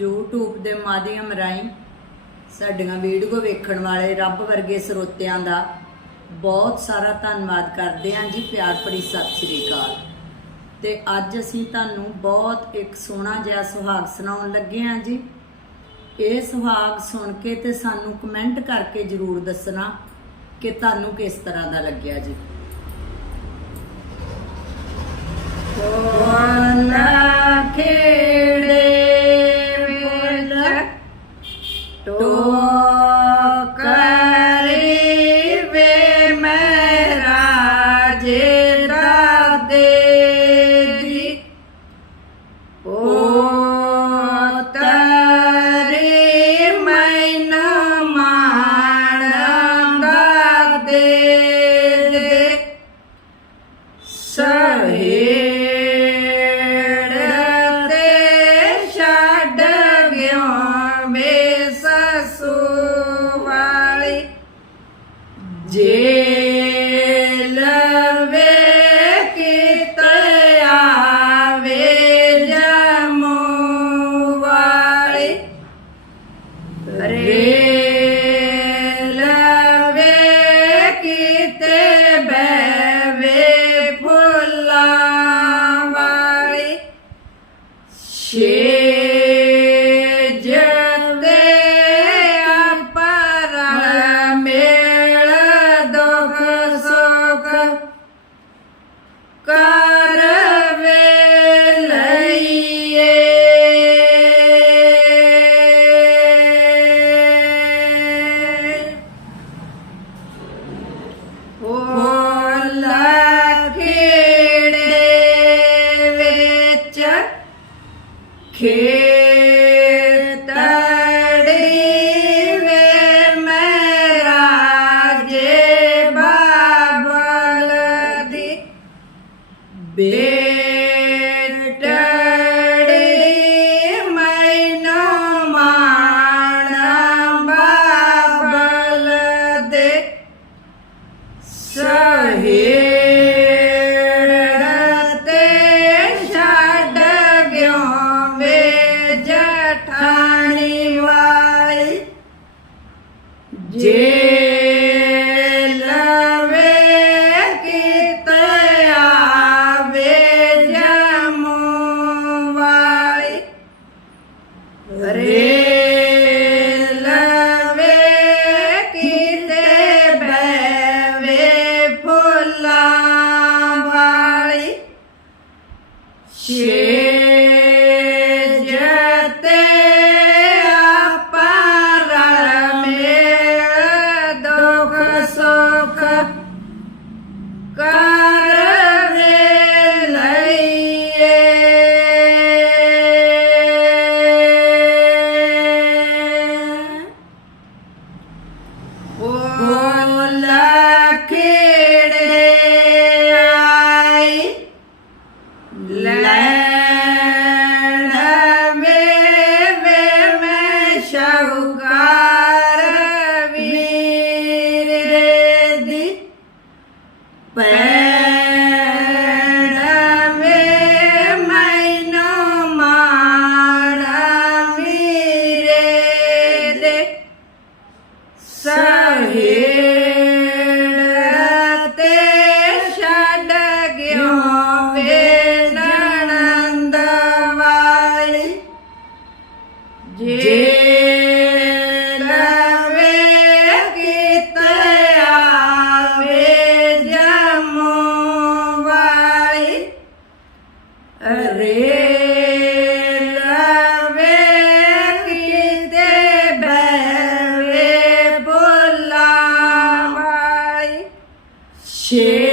YouTube ਦੇ ਮਾਧਿਅਮ ਰਾਹੀਂ ਸਾਡੀਆਂ ਵੀਡੀਓ ਵੇਖਣ ਵਾਲੇ ਰੱਬ ਵਰਗੇ ਸਰੋਤਿਆਂ ਦਾ ਬਹੁਤ ਸਾਰਾ ਧੰਨਵਾਦ ਕਰਦੇ ਹਾਂ ਜੀ, ਪਿਆਰ ਭਰੀ ਸਤਿ ਸ੍ਰੀ ਅਕਾਲ। ਤੇ ਅੱਜ ਅਸੀਂ ਤੁਹਾਨੂੰ ਬਹੁਤ ਇੱਕ ਸੋਹਣਾ ਜਿਹਾ ਸੁਹਾਗ ਸੁਣਾਉਣ ਲੱਗੇ ਹਾਂ ਜੀ। ਇਹ ਸੁਹਾਗ ਸੁਣ ਕੇ ਤੇ ਸਾਨੂੰ ਕਮੈਂਟ ਕਰਕੇ ਜਰੂਰ ਦੱਸਣਾ ਕਿ ਤੁਹਾਨੂੰ ਕਿਸ ਤਰ੍ਹਾਂ ਦਾ ਲੱਗਿਆ ਜੀ। ਕੋਲਾ Hare ਫੁੱਲ ਖੇੜੇ ਵਿੱਚ ਖੇਤੜੀ ਵੇ ਮੇਰਾ ਜੇ ਬਾਬਲ ਦੀ ਬੇਟੜੀ 学。ਰੇਲ ਵੇ ਕਿਤੇ ਬਹਿ ਵੇ ਸ਼ੇ